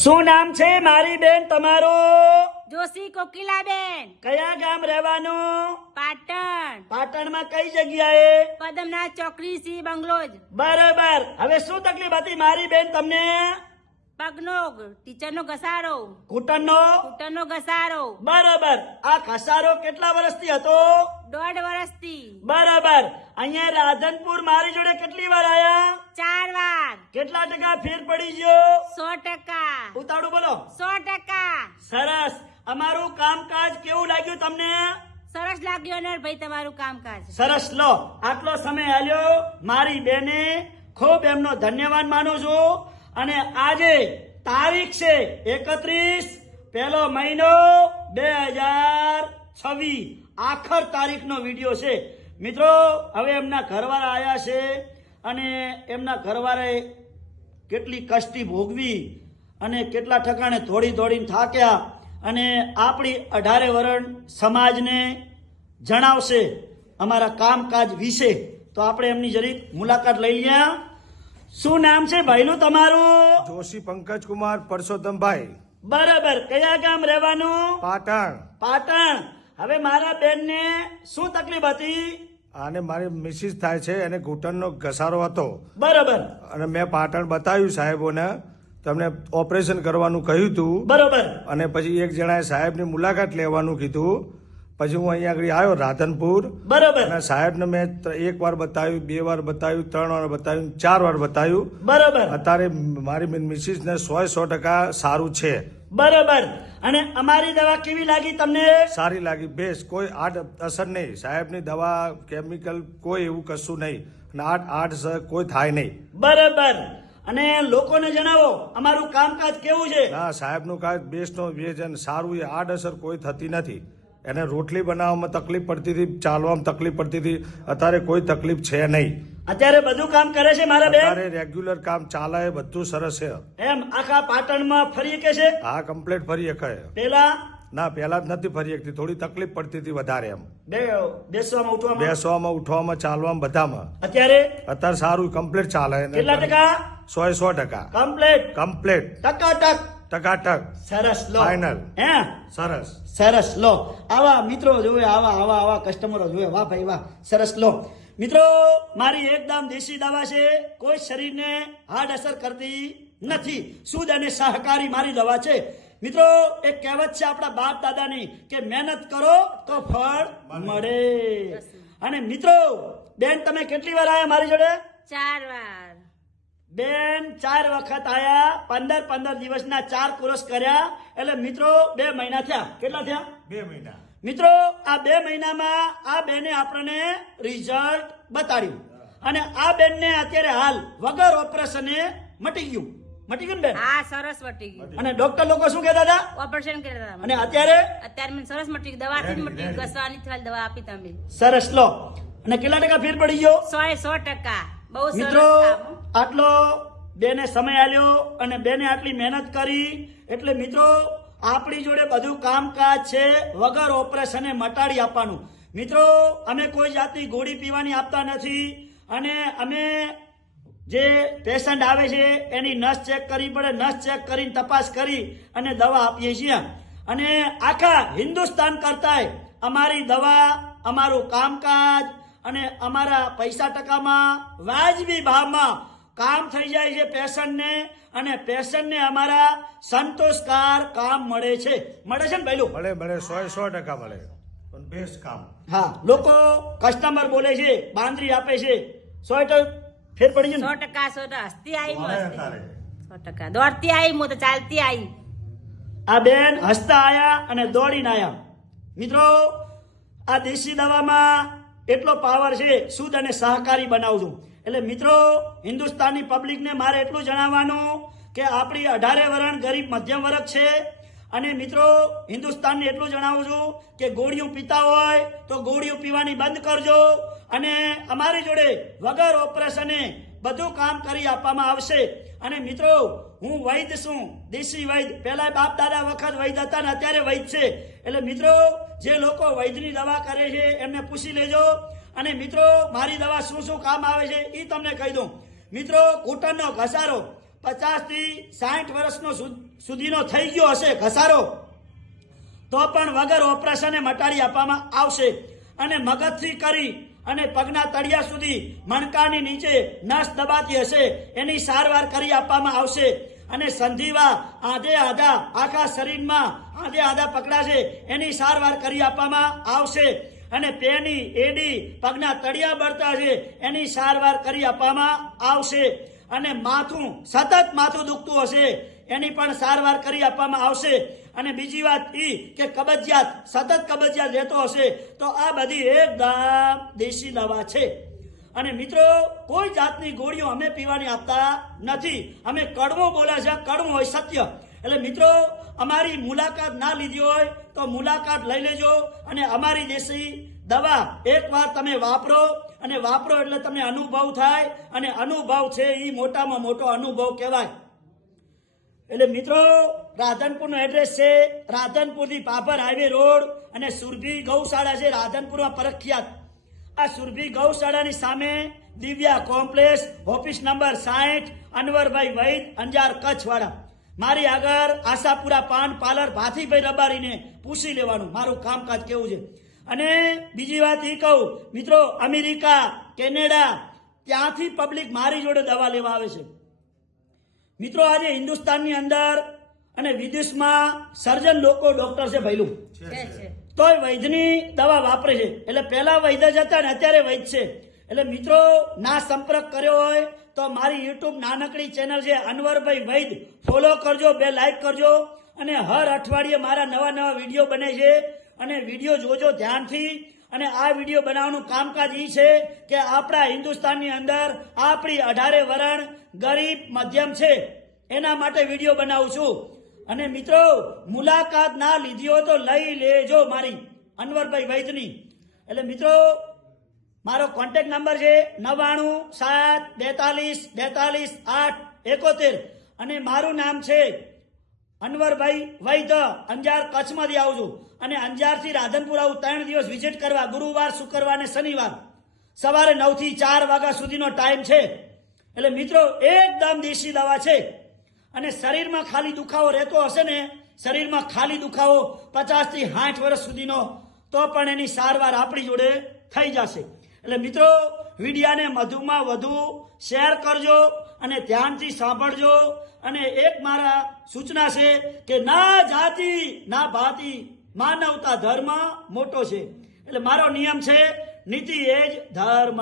શું નામ છે મારી બેન તમારું? જોશી કોકિલાબેન. કયા ગામ રહેવાનું? પાટણ. પાટણમાં કઈ જગ્યાએ? પદમનાથ ચોકડી સી બંગલોજ. બરાબર. હવે શું તકલીફ હતી મારી બેન તમને? પગનો ટીચરનો ઘસારો, ઘૂંટણનો? ઘૂંટણનો ઘસારો. બરાબર. આ ઘસારો કેટલા વર્ષથી હતો? 1.5 વર્ષથી. બરાબર. અહીંયા રાધનપુર મારી જોડે કેટલી વાર આયા? 4 વાર. કેટલા ટકા ફેર પડી ગયો? 100%. ઉતાળું બોલો. 100%. સરસ. અમારું કામકાજ કેવું લાગ્યું તમને? સરસ લાગ્યું ને ભાઈ તમારું કામકાજ. સરસ. લો, આટલો સમય આલ્યો મારી બેને, ખૂબ એમનો ધન્યવાદ માનું છું. અને આજે તારીખ છે 31 પહેલો મહિનો 2026, આખર તારીખનો વિડીયો છે મિત્રો. હવે એમના ઘરવાળા આવ્યા છે અને એમના ઘરવાળાએ કેટલી કષ્ટી ભોગવી અને કેટલા ઠકાણે દોડીને થાક્યા અને આપણી 18 વરણ સમાજને જણાવશે અમારા કામકાજ વિશે. તો આપણે એમની જરીક મુલાકાત લઈ લઈએ. શું નામ છે ભાઈનું તમારું? જોશી પંકજ કુમાર પરસોત્તમભાઈ. બરાબર. કયા ગામ રહેવાનું? પાટણ. પાટણ. હવે મારા બેનને શું તકલીફ હતી? આને મારી મિસિસ થાય છે, એને ઘૂંટણનો ઘસારો હતો. બરાબર. અને મેં પાટણ બતાવ્યું સાહેબોને, તમને ઓપરેશન કરવાનું કહ્યું હતું. બરાબર. અને પછી એક જણાએ સાહેબની મુલાકાત લેવાનું કીધું. પછી હું અહીંયા આગળ આવ્યો રાધનપુર. બરાબર. અને સાહેબને મેં 1 વાર બતાવ્યું, 2 વાર બતાવ્યું, 3 વાર બતાવ્યું, 4 વાર બતાવ્યું. બરાબર. અત્યારે મારી મિસિસને 100% સારું છે. બરાબર. અને અમારી દવા કેવી લાગી તમને? સારી લાગી, બેસ્ટ. કોઈ આડ અસર નહીં. સાહેબની દવા, કેમિકલ કોઈ એવું કશું નહીં. અને આડ અસર કોઈ થાય નહીં. બરાબર. અને લોકોને જણાવો અમારું કામકાજ કેવું છે. ના, સાહેબનું કામ બેસ્ટનો વેજ અને સારું. એ આડ અસર કોઈ થતી નથી. એને રોટલી બનાવવામાં તકલીફ પડતી હતી, ચાલવામાં તકલીફ પડતી હતી. અત્યારે કોઈ તકલીફ છે નહીં. અત્યારે બધું કામ કરે છે મારા બેન? અત્યારે રેગ્યુલર કામ ચાલે, બધું સરસ છે. એમ આખા પાટણમાં ફરી કે છે? હા, કમ્પ્લીટ ફરી શકે. પેલા ના, પહેલા જ નથી ફરી શકતી. થોડી તકલીફ પડતી હતી વધારે. એમ બેસવામાં ઉઠવામાં? બેસવામાં, ઉઠવામાં, ચાલવામાં, બધામાં. અત્યારે સારું કમ્પ્લીટ ચાલે. કેટલા ટકા? 100% કમ્પ્લીટ. ટકાટક. સરસ. લો, ફાઇનલ. હે સરસ. સરસ. લો, આવા મિત્રો જોવે, આવા કસ્ટમરો જોવે. વાહ ભાઈ વાહ. સરસ. લો મિત્રો, મારી એકદમ દેશી દવા છે, કોઈ શરીરને હાર્ડ અસર કરતી નથી. શુદ્ધ અને સહકારી મારી દવા છે મિત્રો. એક કહેવત છે આપણા બાપ દાદાની કે મહેનત કરો તો ફળ મળે. અને મિત્રો, બેન તમે કેટલી વાર આયા મારી જોડે? 4 વાર. બેન 4 વખત આયા. 15 દિવસના 4 કોર્સ કર્યા. એટલે મિત્રો 2 મહિના થયા. કેટલા થયા? 2 મહિના. મિત્રો, આ 2 મહિનામાં આ બેને આપણને રિઝલ્ટ બતાડ્યું. અને આ બેનને અત્યારે હાલ વગર ઓપરેશને મટી ગયું ને બેન? હા, સરસ મટી ગયું. અને ડોક્ટર લોકો શું કહેતા હતા? ઓપરેશન કર્યા હતા. અને અત્યારે મને સરસ મટી ગયું. દવાથી જ મટી ગયું. ઘસવાની ખાલી દવા આપી તમે. સરસ. લો, અને કેટલા ટકા ફેર પડી ગયો? 100%. બહુ સરસ મિત્રો, કામ. આટલો બેને સમય આલ્યો અને બેને આટલી મહેનત કરી. એટલે મિત્રો, આપણી જોડે બધું કામકાજ છે, વગર ઓપરેશને મટાડી આપવાનું. મિત્રો, અમે કોઈ જાતની ગોળી પીવાની આપતા નથી. અને અમે જે પેશન્ટ આવે છે એની નસ ચેક કરવી પડે. નસ ચેક કરીને તપાસ કરી અને દવા આપીએ છીએ. અને આખા હિન્દુસ્તાન કરતાંય અમારી દવા, અમારું કામકાજ અને અમારા પૈસા ટકામાં વાજબી ભાવમાં કામ થઈ જાય છે પેશન્ટને. અને પેશન્ટને અમારા સંતોષકાર કામ મળે છે. મળે છે ને ભાઈલું? મળે 100% મળે. પણ બેસ્ટ કામ. હા, લોકો કસ્ટમર બોલે છે, બાંધરી આપે છે. 100% ફેર પડી ગયું ને? 100%. હસતી આવી મળે મસ્ત. અત્યારે. 100%. દોડતી આવી, હું તો ચાલતી આવી. આ બેન હસતા આયા અને દોડીને આયા. મિત્રો, આ દેશી દવામાં એટલો પાવર છે, શુદ્ધ અને સહકારી બનાવું છું. એટલે મિત્રો, હિન્દુસ્તાનની પબ્લિકને મારે એટલું જણાવવાનું કે આપણી 18 વરણ ગરીબ મધ્યમ વર્ગ છે. અને મિત્રો, હિન્દુસ્તાનને એટલું જણાવું છું કે ગોળીઓ પીતા હોય તો ગોળીઓ પીવાની બંધ કરજો. અને અમારી જોડે વગર ઓપરેશને બધું કામ કરી આપવામાં આવશે. અને મિત્રો, હું વૈદ્ય છું, દેશી વૈદ્ય. પહેલા બાપ દાદા વખત વૈદ્ય હતા ને અત્યારે વૈદ્ય છે. એટલે મિત્રો, જે લોકો વૈદ્યની દવા કરે છે એમને પૂછી લેજો. અને મિત્રો, મારી દવા શું કામ આવે છે એ તમને કહી દઉં. મિત્રો, ઘૂંટણનો ઘસારો 50 થી 60 વર્ષનો સુધીનો થઈ ગયો હશે ઘસારો, તો પણ વગર ઓપરેશને મટાડી આપવામાં આવશે. અને મગજથી કરી અને પગના તળિયા સુધી મણકાની નીચે નસ દબાતી હશે એની સારવાર કરી આપવામાં આવશે. અને સંધિવા આધે આધા આખા શરીરમાં આધે આધા પકડાશે એની સારવાર કરી આપવામાં આવશે. અને પેની એડી પગના તળિયા બળતા છે એની સારવાર કરી આપવામાં આવશે. અને માથું સતત માથું દુખતું હશે એની પણ સારવાર કરી આપવામાં આવશે. અને બીજી વાત એ કે કબજિયાત સતત કબજિયાત રહેતો હશે તો આ બધી એકદમ દેશી દવા છે. અને મિત્રો કોઈ જાતની ગોળીઓ અમે પીવાની આપતા નથી. અમે કડવું બોલે છે, કડવું હોય સત્ય. એટલે મિત્રો અમારી મુલાકાત ના લીધી હોય તો મુલાકાત લઈ લેજો. અને અમારી દેશી દવા એકવાર તમે વાપરો, અને વાપરો એટલે તમને અનુભવ થાય. અને અનુભવ છે એ મોટામાં મોટો અનુભવ કહેવાય. એટલે મિત્રો રાધનપુરનો એડ્રેસ છે રાધનપુરથી પાભર હાઈવે રોડ, અને સુરભી ગૌશાળા છે રાધનપુરમાં પ્રખ્યાત. આ સુરભી ગૌશાળાની સામે દિવ્યા કોમ્પ્લેક્સ, ઓફિસ નંબર 60, અનવરભાઈ વૈદ, અંજાર કચ્છ વાળા. મારી આગળ આશાપુરા પાન પાર્લર ભાથીભાઈ રબારીને પૂછી લેવાનું મારું કામકાજ કેવું છે. અને બીજી વાત એ કહું મિત્રો, અમેરિકા, કેનેડા ત્યાંથી પબ્લિક મારી જોડે દવા લેવા આવે છે. મિત્રો આજે હિન્દુસ્તાનની અંદર અને વિદેશમાં સર્જન લોકો ડોક્ટર છે ભૈલું, તોય વૈદ્યની દવા વાપરે છે. એટલે પહેલા વૈદ્ય જ હતા ને અત્યારે વૈદ્ય છે. એટલે મિત્રો ના સંપર્ક કર્યો હોય તો મારી યુટ્યુબ નાનકડી ચેનલ છે અનવરભાઈ વૈદ, ફોલો કરજો, 2 લાઈક કરજો. અને હર અઠવાડિયે મારા નવા નવા વિડીયો બને છે, અને વિડીયો જોજો ધ્યાનથી. અને આ વિડીયો બનાવવાનું કામકાજ એ છે કે આપણા હિન્દુસ્તાનની અંદર આપણી 18 વરણ ગરીબ મધ્યમ છે એના માટે વિડીયો બનાવું છું. અને મિત્રો મુલાકાત ના લીધી હોય તો લઈ લેજો મારી અનવરભાઈ વૈદની. એટલે મિત્રો મારો કોન્ટેક્ટ નંબર છે 9972424871. અને મારું નામ છે અનવરભાઈ વૈદ. અંજાર કચ્છમાંથી આવું છું. અને અંજારથી રાધનપુર આવું 3 દિવસ વિઝિટ કરવા, ગુરુવાર, શુક્રવાર અને શનિવાર સવારે 9 થી 4 વાગ્યા સુધીનો ટાઈમ છે. એટલે મિત્રો એકદમ દેશી દવા છે. અને શરીરમાં ખાલી દુખાવો રહેતો હશે ને, શરીરમાં ખાલી દુખાવો 50 થી 60 વર્ષ સુધીનો, તો પણ એની સારવાર આપણી જોડે થઈ જશે. એટલે મિત્રો વિડિયાને વધુમાં વધુ શેર કરજો અને ધ્યાનથી સાંભળજો. અને એક મારા સૂચના છે કે ના જાતિ ના ભાતિ, માનવતા ધર્મ મોટો છે. એટલે મારો નિયમ છે નીતિ એ જ ધર્મ.